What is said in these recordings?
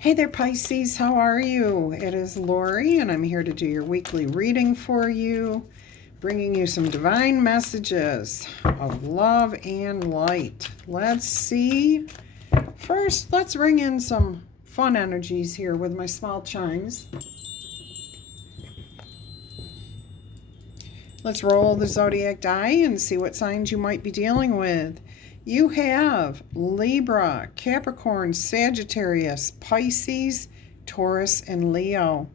Hey there, Pisces. How are you? It is Laurie, and I'm here to do your weekly reading for you, bringing you some divine messages of love and light. Let's see. First, let's ring in some fun energies here with my small chimes. Let's roll the zodiac die and see what signs you might be dealing with. You have Libra, Capricorn, Sagittarius, Pisces, Taurus, and Leo.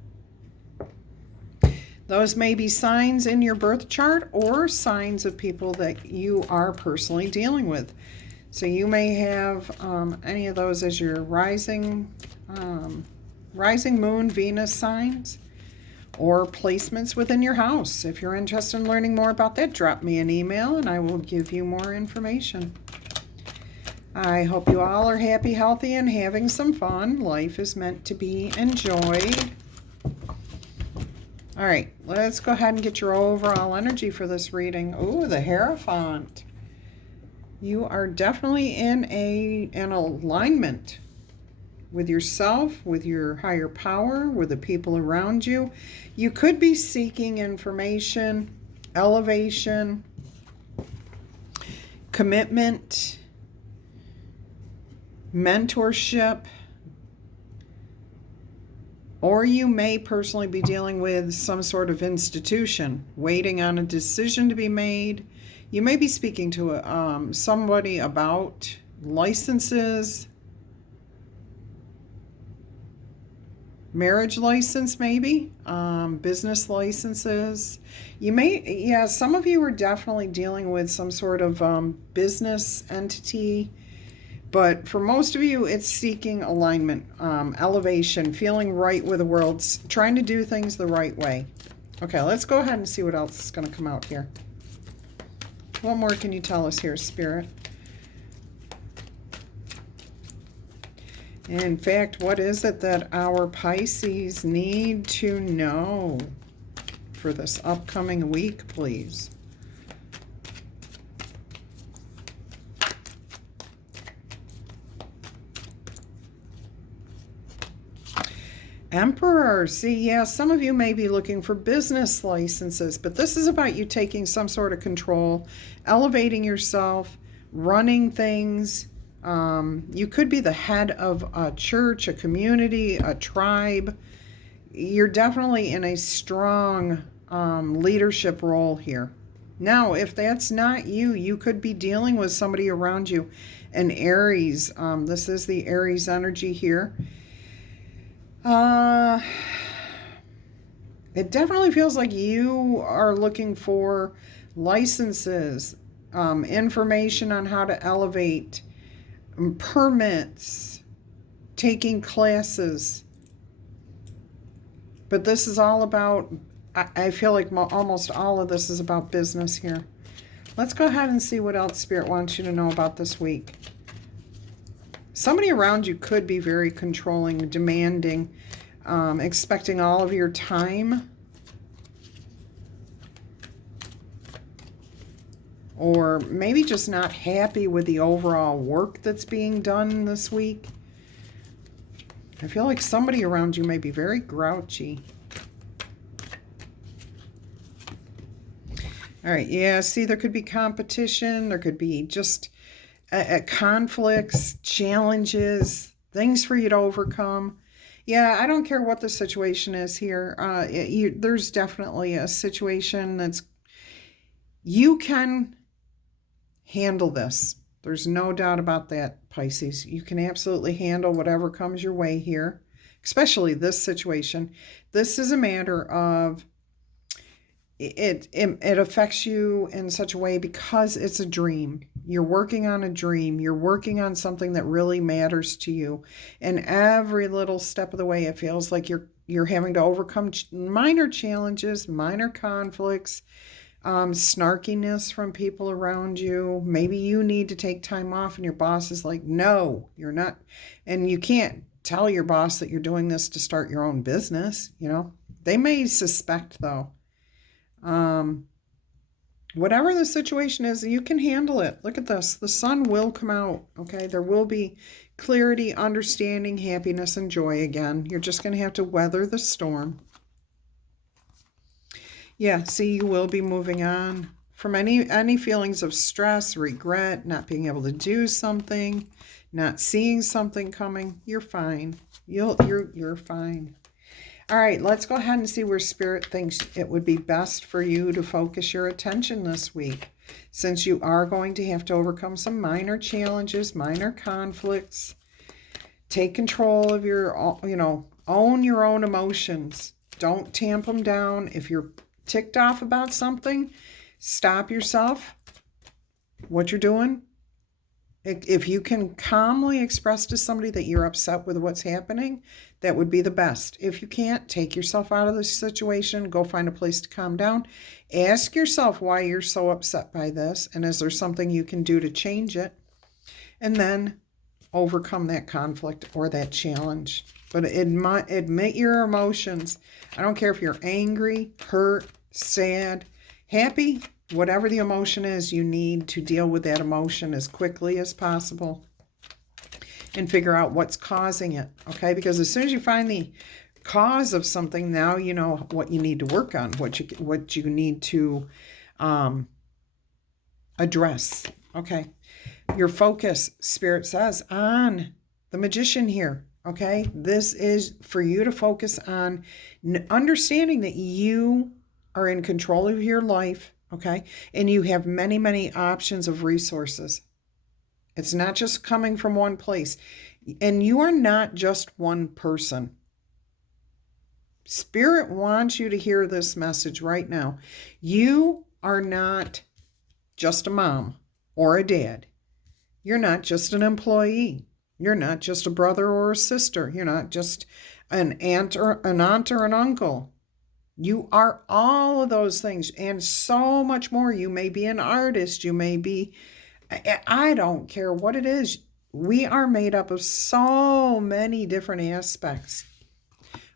Those may be signs in your birth chart or signs of people that you are personally dealing with. So you may have any of those as your rising moon, Venus signs, or placements within your house. If you're interested in learning more about that, drop me an email and I will give you more information. I hope you all are happy, healthy, and having some fun. Life is meant to be enjoyed. All right, let's go ahead and get your overall energy for this reading. Ooh, the Hierophant. You are definitely in an alignment with yourself, with your higher power, with the people around you. You could be seeking information, elevation, commitment, mentorship, or you may personally be dealing with some sort of institution, waiting on a decision to be made. You may be speaking to somebody about licenses, marriage license maybe, business licenses. Some of you are definitely dealing with some sort of business entity. But for most of you, it's seeking alignment, elevation, feeling right with the world, trying to do things the right way. Okay, let's go ahead and see what else is going to come out here. What more can you tell us here, Spirit? In fact, what is it that our Pisces need to know for this upcoming week, please? Emperor. See, yeah, some of you may be looking for business licenses, but this is about you taking some sort of control, elevating yourself, running things. You could be the head of a church, a community, a tribe. You're definitely in a strong leadership role here. Now, if that's not you, you could be dealing with somebody around you. An Aries. This is the Aries energy here. It definitely feels like you are looking for licenses, information on how to elevate, permits, taking classes. But this is all about, I feel like almost all of this is about business here. Let's go ahead and see what else Spirit wants you to know about this week. Somebody around you could be very controlling, demanding, expecting all of your time. Or maybe just not happy with the overall work that's being done this week. I feel like somebody around you may be very grouchy. All right, yeah, see, there could be competition. There could be just conflicts, challenges, things for you to overcome. Yeah, I don't care what the situation is here. There's definitely a situation that's, you can handle this. There's no doubt about that, Pisces. You can absolutely handle whatever comes your way here, especially this situation. This is a matter of, it affects you in such a way because it's a dream. You're working on a dream. You're working on something that really matters to you. And every little step of the way, it feels like you're having to overcome minor challenges, minor conflicts, snarkiness from people around you. Maybe you need to take time off and your boss is like, no, you're not. And you can't tell your boss that you're doing this to start your own business. They may suspect though. Whatever the situation is, you can handle it. Look at this. The sun will come out, okay? There will be clarity, understanding, happiness, and joy again. You're just going to have to weather the storm. Yeah, see, you will be moving on from any feelings of stress, regret, not being able to do something, not seeing something coming. You're fine. You're fine. All right, let's go ahead and see where Spirit thinks it would be best for you to focus your attention this week, since you are going to have to overcome some minor challenges, minor conflicts. Take control of your, own your own emotions. Don't tamp them down. If you're ticked off about something, stop yourself, what you're doing. If you can calmly express to somebody that you're upset with what's happening, that would be the best. If you can't, take yourself out of the situation, go find a place to calm down. Ask yourself why you're so upset by this, and is there something you can do to change it? And then overcome that conflict or that challenge. But admit your emotions. I don't care if you're angry, hurt, sad, happy, whatever the emotion is, you need to deal with that emotion as quickly as possible and figure out what's causing it, okay? Because as soon as you find the cause of something, now you know what you need to work on, what you need to address, okay? Your focus, Spirit says, on the Magician here, okay? This is for you to focus on understanding that you are in control of your life, okay? And you have many, many options of resources. It's not just coming from one place. And you are not just one person. Spirit wants you to hear this message right now. You are not just a mom or a dad. You're not just an employee. You're not just a brother or a sister. You're not just an aunt or an uncle. You are all of those things and so much more. You may be an artist. You may be, I don't care what it is. We are made up of so many different aspects.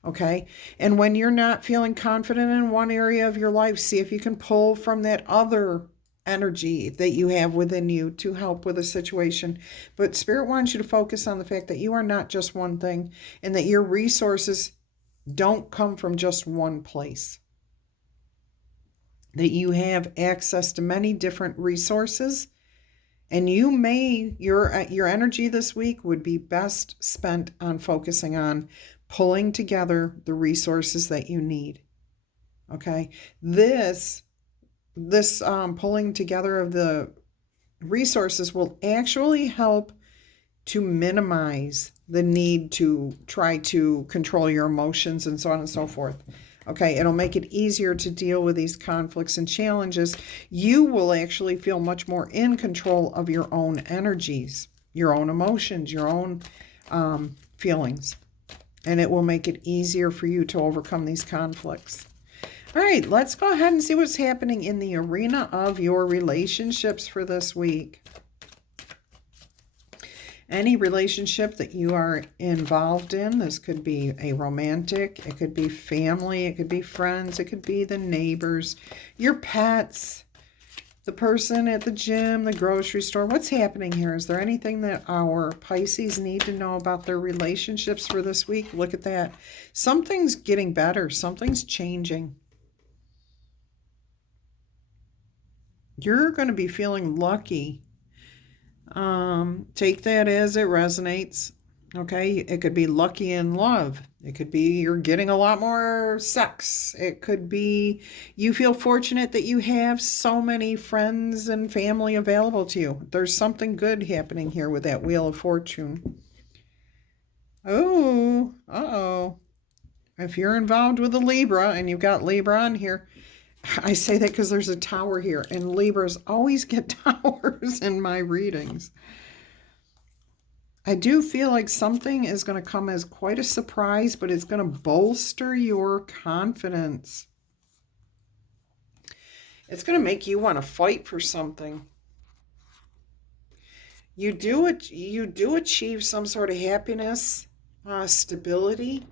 Okay? And when you're not feeling confident in one area of your life, see if you can pull from that other energy that you have within you to help with a situation. But Spirit wants you to focus on the fact that you are not just one thing and that your resources don't come from just one place. That you have access to many different resources, and your energy this week would be best spent on focusing on pulling together the resources that you need. Okay? This pulling together of the resources will actually help to minimize the need to try to control your emotions and so on and so forth. Okay, it'll make it easier to deal with these conflicts and challenges. You will actually feel much more in control of your own energies, your own emotions, your own feelings. And it will make it easier for you to overcome these conflicts. All right, let's go ahead and see what's happening in the arena of your relationships for this week. Any relationship that you are involved in, this could be a romantic, it could be family, it could be friends, it could be the neighbors, your pets, the person at the gym, the grocery store. What's happening here? Is there anything that our Pisces need to know about their relationships for this week? Look at that. Something's getting better. Something's changing. You're going to be feeling lucky. Take that as it resonates. Okay, it could be lucky in love. It could be you're getting a lot more sex. It could be you feel fortunate that you have so many friends and family available to you. There's something good happening here with that Wheel of Fortune. Oh, uh-oh. If you're involved with a Libra, and you've got Libra on here, I say that because there's a tower here, and Libras always get towers in my readings. I do feel like something is going to come as quite a surprise, but it's going to bolster your confidence. It's going to make you want to fight for something. You do achieve some sort of happiness, stability,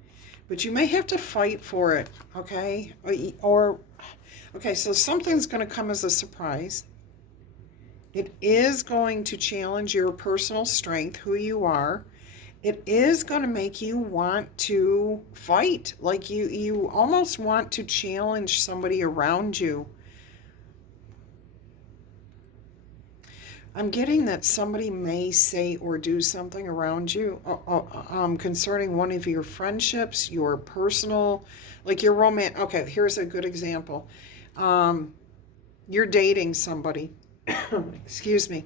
but you may have to fight for it, okay? Okay, so something's going to come as a surprise. It is going to challenge your personal strength, who you are, it is going to make you want to fight. Like you almost want to challenge somebody around you. I'm getting that somebody may say or do something around you concerning one of your friendships, your personal, like your romance. Okay, here's a good example. Um, you're dating somebody. Excuse me.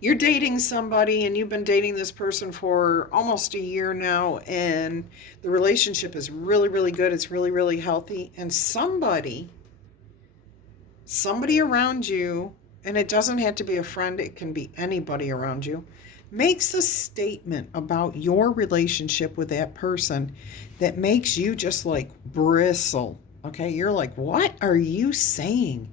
You're dating somebody and you've been dating this person for almost a year now, and the relationship is really, really good. It's really, really healthy. And somebody around you, and it doesn't have to be a friend, it can be anybody around you, makes a statement about your relationship with that person that makes you just like bristle. Okay, you're like, what are you saying?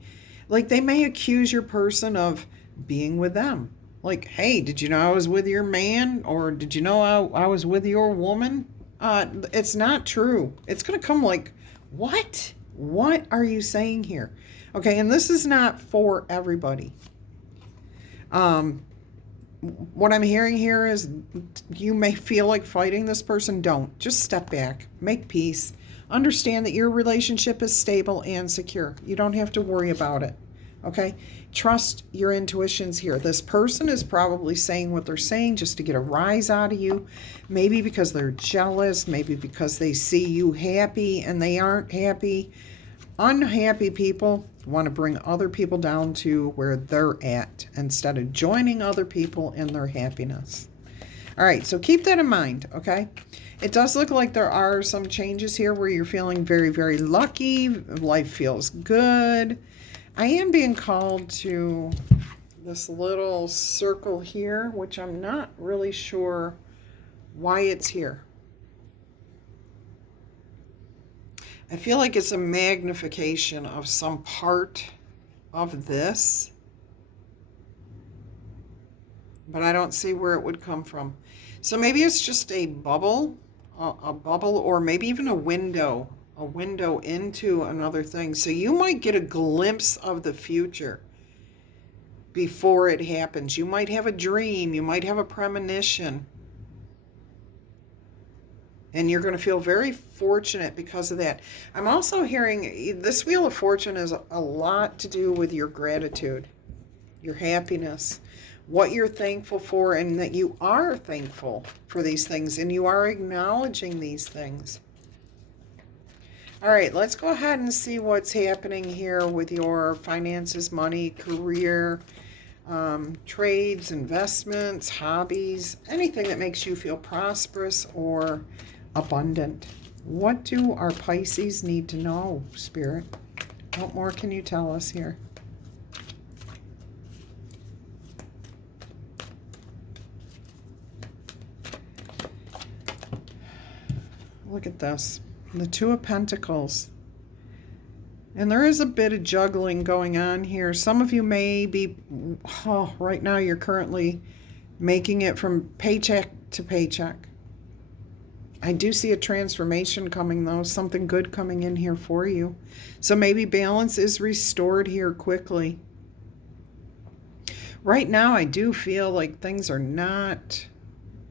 Like they may accuse your person of being with them. Like, hey, did you know I was with your man? Or did you know I was with your woman? It's not true. It's going to come like, what? What are you saying here? Okay, and this is not for everybody. What I'm hearing here is you may feel like fighting this person. Don't. Just step back. Make peace. Understand that your relationship is stable and secure. You don't have to worry about it. Okay? Trust your intuitions here. This person is probably saying what they're saying just to get a rise out of you. Maybe because they're jealous. Maybe because they see you happy and they aren't happy. Unhappy people want to bring other people down to where they're at instead of joining other people in their happiness. All right, so keep that in mind, okay? It does look like there are some changes here where you're feeling very, very lucky. Life feels good. I am being called to this little circle here, which I'm not really sure why it's here. I feel like it's a magnification of some part of this, but I don't see where it would come from. So maybe it's just a bubble, or maybe even a window into another thing. So you might get a glimpse of the future before it happens. You might have a dream, you might have a premonition. And you're going to feel very fortunate because of that. I'm also hearing this Wheel of Fortune is a lot to do with your gratitude, your happiness, what you're thankful for, and that you are thankful for these things and you are acknowledging these things. All right, let's go ahead and see what's happening here with your finances, money, career, trades, investments, hobbies, anything that makes you feel prosperous or abundant. What do our Pisces need to know, Spirit? What more can you tell us here? Look at this. The Two of Pentacles. And there is a bit of juggling going on here. Some of you may be, right now you're currently making it from paycheck to paycheck. I do see a transformation coming, though, something good coming in here for you. So maybe balance is restored here quickly. Right now, I do feel like things are not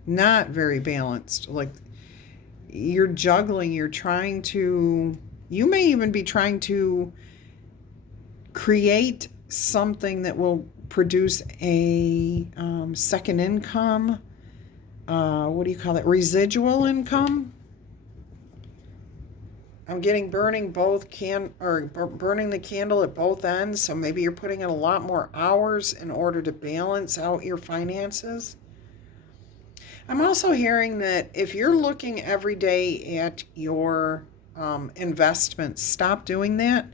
very balanced. Like you're juggling, you may even be trying to create something that will produce a second income. What do you call it? Residual income. I'm getting burning burning the candle at both ends. So maybe you're putting in a lot more hours in order to balance out your finances. I'm also hearing that if you're looking every day at your investments, stop doing that.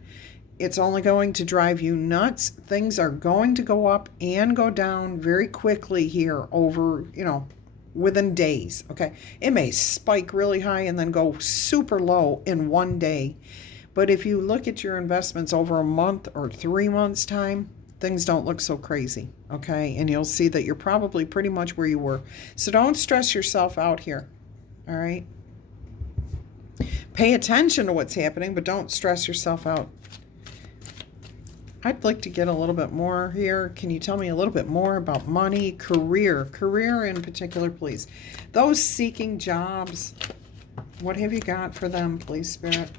It's only going to drive you nuts. Things are going to go up and go down very quickly here over, within days, okay? It may spike really high and then go super low in one day. But if you look at your investments over a month or 3 months' time, things don't look so crazy, okay? And you'll see that you're probably pretty much where you were. So don't stress yourself out here, all right? Pay attention to what's happening, but don't stress yourself out. I'd like to get a little bit more here. Can you tell me a little bit more about money, career in particular, please? Those seeking jobs, what have you got for them, please, Spirit?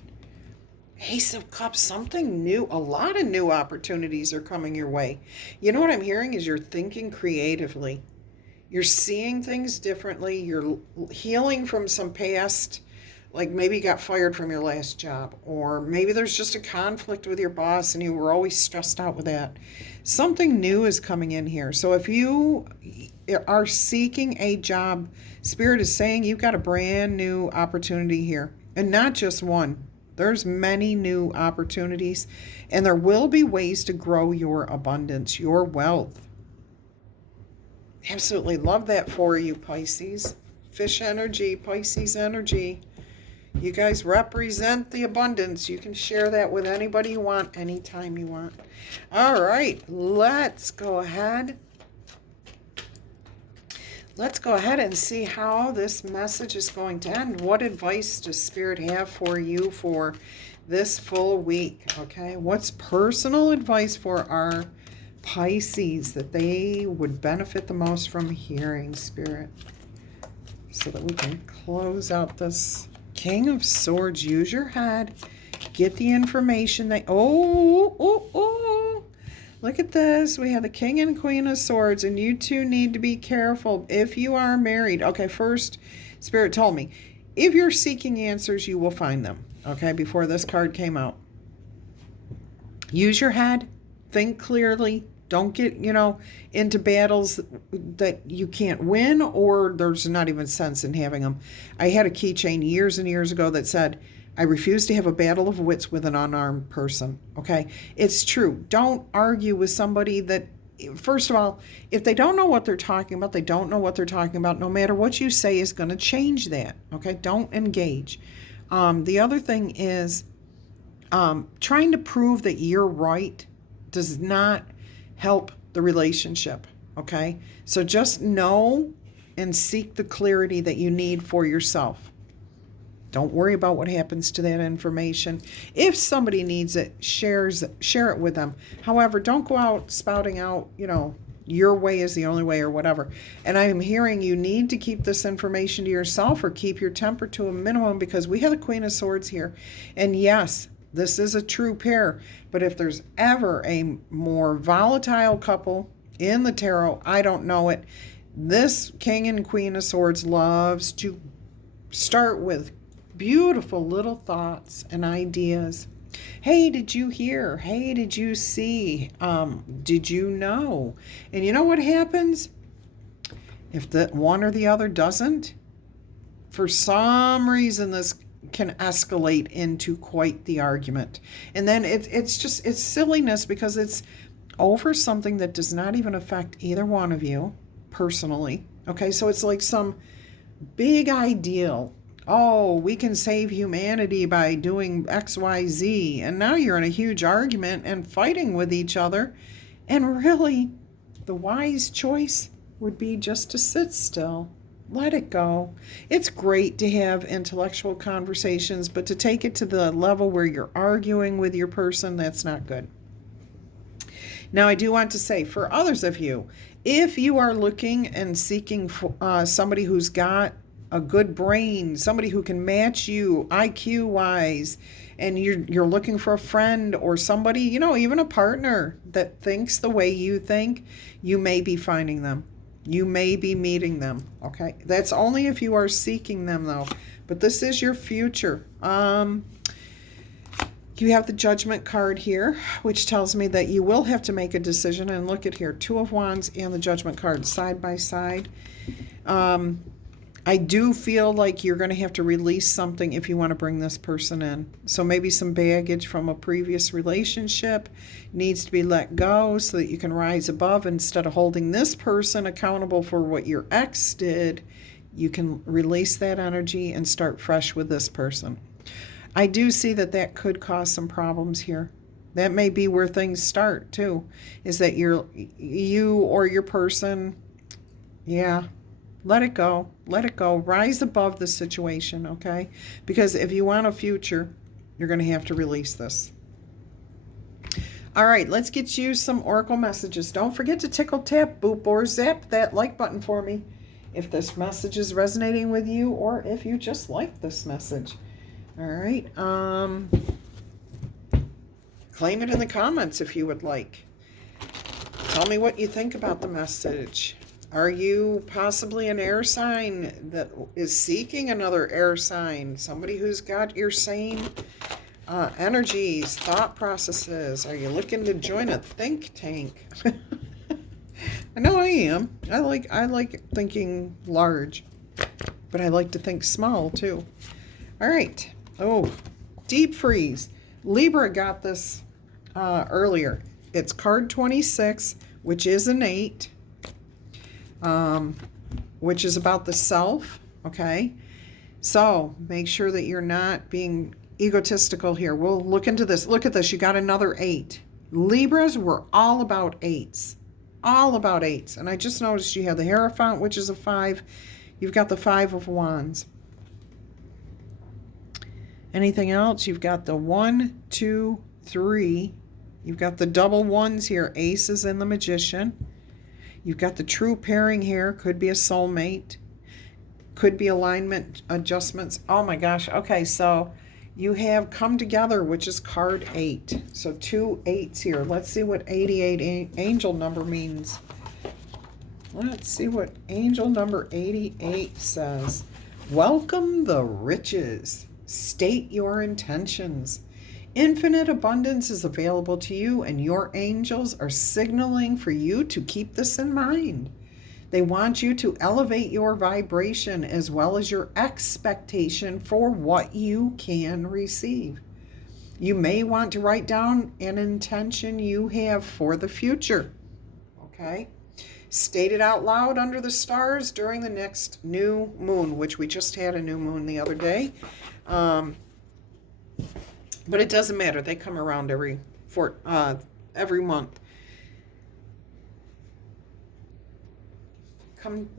Ace of Cups, something new. A lot of new opportunities are coming your way. You know what I'm hearing is you're thinking creatively. You're seeing things differently. You're healing from some past, like maybe you got fired from your last job, or maybe there's just a conflict with your boss and you were always stressed out with that. Something new is coming in here. So if you are seeking a job, Spirit is saying you've got a brand new opportunity here, and not just one. There's many new opportunities, and there will be ways to grow your abundance, your wealth. Absolutely love that for you, Pisces. Fish energy, Pisces energy. You guys represent the abundance. You can share that with anybody you want, anytime you want. All right, let's go ahead. Let's go ahead and see how this message is going to end. What advice does Spirit have for you for this full week? Okay, what's personal advice for our Pisces that they would benefit the most from hearing, Spirit? So that we can close out this King of Swords. Use your head. Get the information that... Oh. Look at this. We have the King and Queen of Swords, and you two need to be careful if you are married. Okay, first, Spirit told me, if you're seeking answers, you will find them. Okay, before this card came out. Use your head. Think clearly. Don't get, into battles that you can't win, or there's not even sense in having them. I had a keychain years and years ago that said, I refuse to have a battle of wits with an unarmed person. Okay? It's true. Don't argue with somebody that, first of all, if they don't know what they're talking about, they don't know what they're talking about. No matter what you say is going to change that. Okay? Don't engage. The other thing is trying to prove that you're right does not help the relationship. Okay? So just know and seek the clarity that you need for yourself. Don't worry about what happens to that information. If somebody needs it, share it with them. However, don't go out spouting out, your way is the only way or whatever. And I am hearing you need to keep this information to yourself or keep your temper to a minimum, because we have the Queen of Swords here. And yes, this is a true pair. But if there's ever a more volatile couple in the tarot, I don't know it. This King and Queen of Swords loves to start with beautiful little thoughts and ideas. Hey, did you hear? Hey, did you see? Did you know? And you know what happens? If the one or the other doesn't, for some reason this can escalate into quite the argument. And then it's silliness, because it's over something that does not even affect either one of you personally. Okay, so it's like some big ideal. Oh, we can save humanity by doing X, Y, Z. And now you're in a huge argument and fighting with each other. And really, the wise choice would be just to sit still. Let it go. It's great to have intellectual conversations, but to take it to the level where you're arguing with your person, that's not good. Now, I do want to say, for others of you, if you are looking and seeking for somebody who's got a good brain, somebody who can match you IQ-wise, and you're looking for a friend or somebody, even a partner that thinks the way you think, you may be finding them. You may be meeting them, okay? That's only if you are seeking them, though. But this is your future. You have the Judgment card here, which tells me that you will have to make a decision. And look at here, Two of Wands and the Judgment card side by side. I do feel like you're going to have to release something if you want to bring this person in. So maybe some baggage from a previous relationship needs to be let go so that you can rise above. Instead of holding this person accountable for what your ex did, you can release that energy and start fresh with this person. I do see that could cause some problems here. That may be where things start too, is that you or your person, let it go. Let it go. Rise above the situation, okay? Because if you want a future, you're going to have to release this. All right, let's get you some Oracle messages. Don't forget to tickle, tap, boop, or zap that like button for me if this message is resonating with you or if you just like this message. All right. Claim it in the comments if you would like. Tell me what you think about the message. Are you possibly an air sign that is seeking another air sign? Somebody who's got your same energies, thought processes. Are you looking to join a think tank? I know I am. I like thinking large, but I like to think small too. All right. Oh, deep freeze. Libra got this earlier. It's card 26, which is an 8, which is about the self. Okay. So make sure that you're not being egotistical here. We'll look into this. Look at this. You got another 8. Libras were all about 8s. All about 8s. And I just noticed you have the Hierophant, which is a 5. You've got the 5 of Wands. Anything else? You've got the 1, 2, 3. You've got the double 1s here. Aces and the Magician. You've got the true pairing here. Could be a soulmate. Could be alignment adjustments. Oh my gosh. Okay, so you have come together, which is card 8. So 2 8s here. Let's see what 88 angel number means. Let's see what angel number 88 says. Welcome the riches. State your intentions. Infinite abundance is available to you, and your angels are signaling for you to keep this in mind. They want you to elevate your vibration as well as your expectation for what you can receive. You may want to write down an intention you have for the future. Okay? State it out loud under the stars during the next new moon, which we just had a new moon the other day. But it doesn't matter. They come around every month.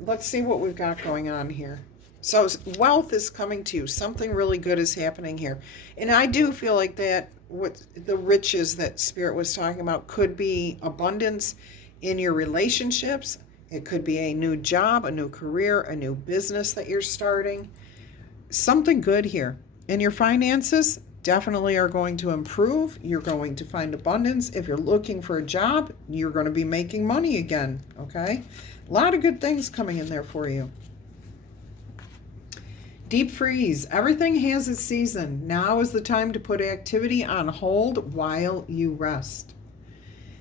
Let's see what we've got going on here. So wealth is coming to you. Something really good is happening here. And I do feel like that what the riches that Spirit was talking about could be abundance in your relationships. It could be a new job, a new career, a new business that you're starting. Something good here. And your finances definitely are going to improve. You're going to find abundance. If you're looking for a job, you're going to be making money again. Okay? A lot of good things coming in there for you. Deep freeze. Everything has its season. Now is the time to put activity on hold while you rest.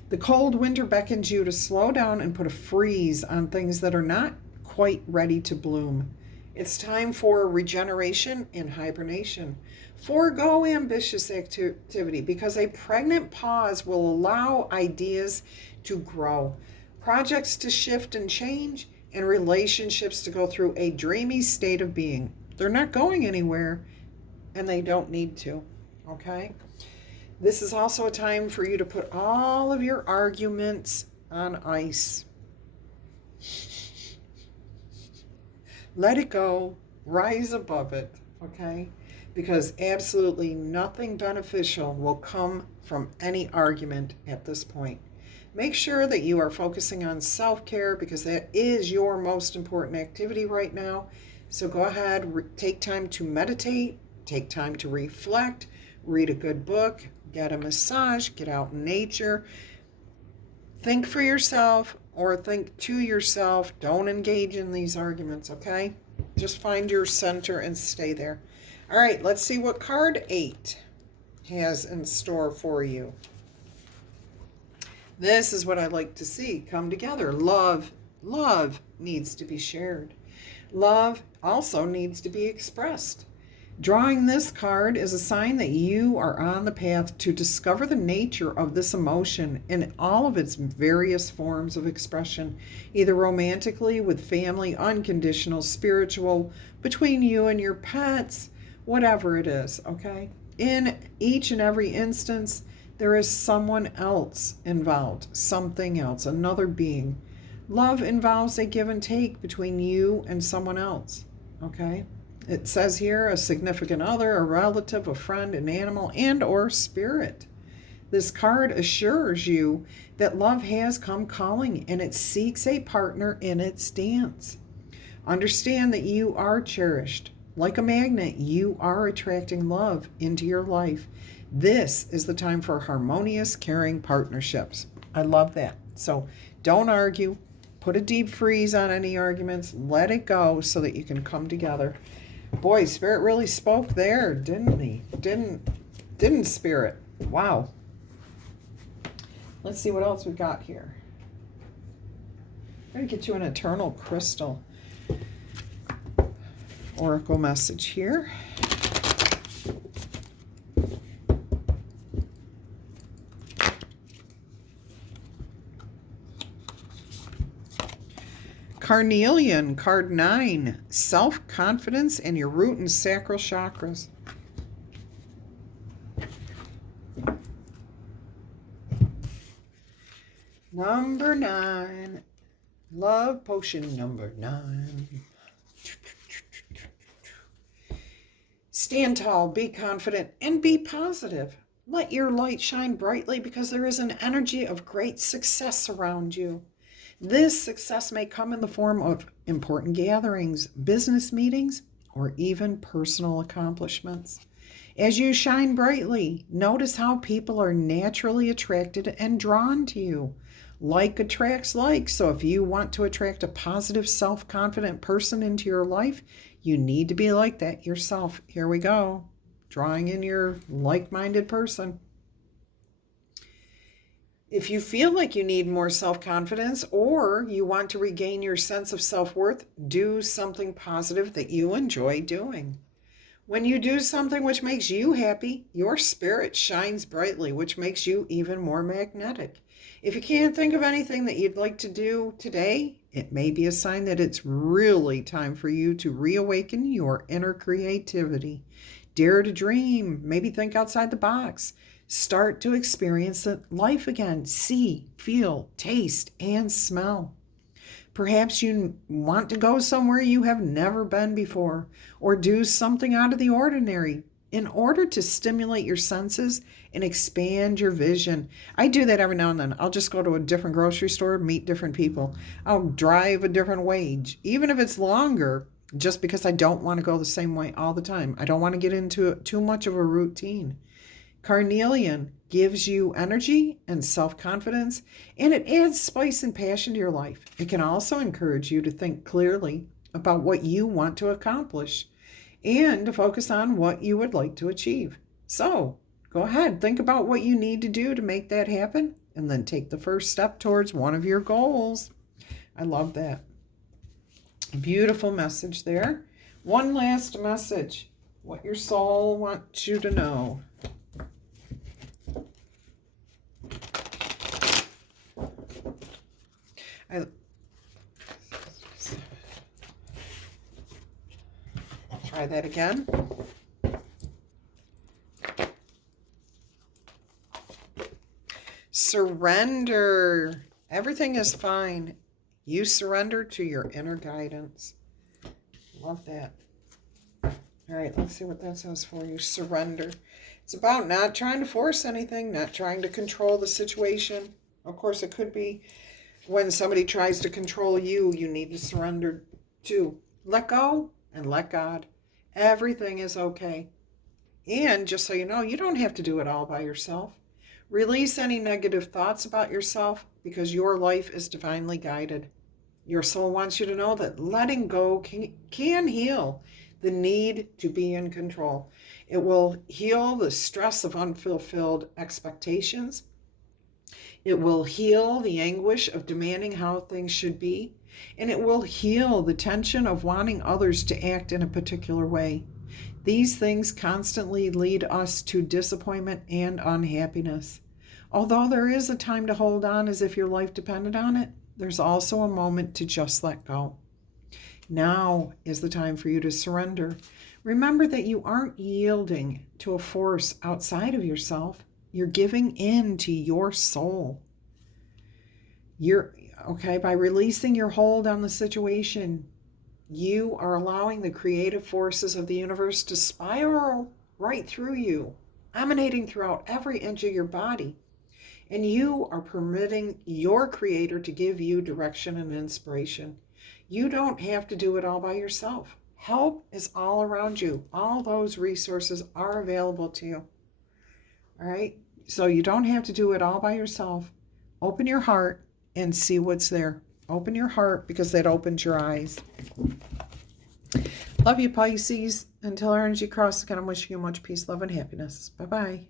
The cold winter beckons you to slow down and put a freeze on things that are not quite ready to bloom. It's time for regeneration and hibernation. Forego ambitious activity because a pregnant pause will allow ideas to grow, projects to shift and change, and relationships to go through a dreamy state of being. They're not going anywhere, and they don't need to, okay? This is also a time for you to put all of your arguments on ice. Let it go. Rise above it, okay? Because absolutely nothing beneficial will come from any argument at this point. Make sure that you are focusing on self-care because that is your most important activity right now. So go ahead, take time to meditate, take time to reflect, read a good book, get a massage, get out in nature. Think for yourself or think to yourself. Don't engage in these arguments, okay? Just find your center and stay there. All right, let's see what card 8 has in store for you. This is what I like to see come together. Love needs to be shared. Love also needs to be expressed. Drawing this card is a sign that you are on the path to discover the nature of this emotion in all of its various forms of expression, either romantically, with family, unconditional, spiritual, between you and your pets, whatever it is, okay? In each and every instance, there is someone else involved, something else, another being. Love involves a give and take between you and someone else, okay? It says here a significant other, a relative, a friend, an animal, and or spirit. This card assures you that love has come calling and it seeks a partner in its dance. Understand that you are cherished. Like a magnet, you are attracting love into your life. This is the time for harmonious, caring partnerships. I love that. So don't argue. Put a deep freeze on any arguments. Let it go so that you can come together. Boy, Spirit really spoke there, didn't he? Didn't Spirit? Wow. Let's see what else we got here. I'm going to get you an eternal crystal oracle message here. Carnelian, card 9, self-confidence and your root and sacral chakras. Number 9, love potion number 9. Stand tall, be confident, and be positive. Let your light shine brightly because there is an energy of great success around you. This success may come in the form of important gatherings, business meetings, or even personal accomplishments. As you shine brightly, notice how people are naturally attracted and drawn to you. Like attracts like, so if you want to attract a positive, self-confident person into your life, you need to be like that yourself. Here we go. Drawing in your like-minded person. If you feel like you need more self-confidence or you want to regain your sense of self-worth, do something positive that you enjoy doing. When you do something which makes you happy, your spirit shines brightly, which makes you even more magnetic. If you can't think of anything that you'd like to do today, it may be a sign that it's really time for you to reawaken your inner creativity. Dare to dream, maybe think outside the box. Start to experience life again. See, feel, taste, and smell. Perhaps you want to go somewhere you have never been before, or do something out of the ordinary in order to stimulate your senses and expand your vision. I do that every now and then. I'll just go to a different grocery store, meet different people. I'll drive a different way, even if it's longer, just because I don't want to go the same way all the time. I don't want to get into too much of a routine. Carnelian gives you energy and self-confidence, and it adds spice and passion to your life. It can also encourage you to think clearly about what you want to accomplish and to focus on what you would like to achieve. So, go ahead, think about what you need to do to make that happen, and then take the first step towards one of your goals. I love that. Beautiful message there. One last message, what your soul wants you to know. Try that again. Surrender. Everything is fine. You surrender to your inner guidance. Love that. All right, let's see what that says for you. Surrender. It's about not trying to force anything, not trying to control the situation. Of course, it could be when somebody tries to control you, you need to surrender too. Let go and let God. Everything is okay. And just so you know, you don't have to do it all by yourself. Release any negative thoughts about yourself because your life is divinely guided. Your soul wants you to know that letting go can heal the need to be in control. It will heal the stress of unfulfilled expectations. It will heal the anguish of demanding how things should be. And it will heal the tension of wanting others to act in a particular way. These things constantly lead us to disappointment and unhappiness. Although there is a time to hold on as if your life depended on it, there's also a moment to just let go. Now is the time for you to surrender. Remember that you aren't yielding to a force outside of yourself. You're giving in to your soul. By releasing your hold on the situation, you are allowing the creative forces of the universe to spiral right through you, emanating throughout every inch of your body. And you are permitting your creator to give you direction and inspiration. You don't have to do it all by yourself. Help is all around you. All those resources are available to you. All right? So you don't have to do it all by yourself. Open your heart and see what's there. Open your heart, because that opens your eyes. Love you, Pisces. Until our energy crosses again, I'm wishing you much peace, love, and happiness. Bye-bye.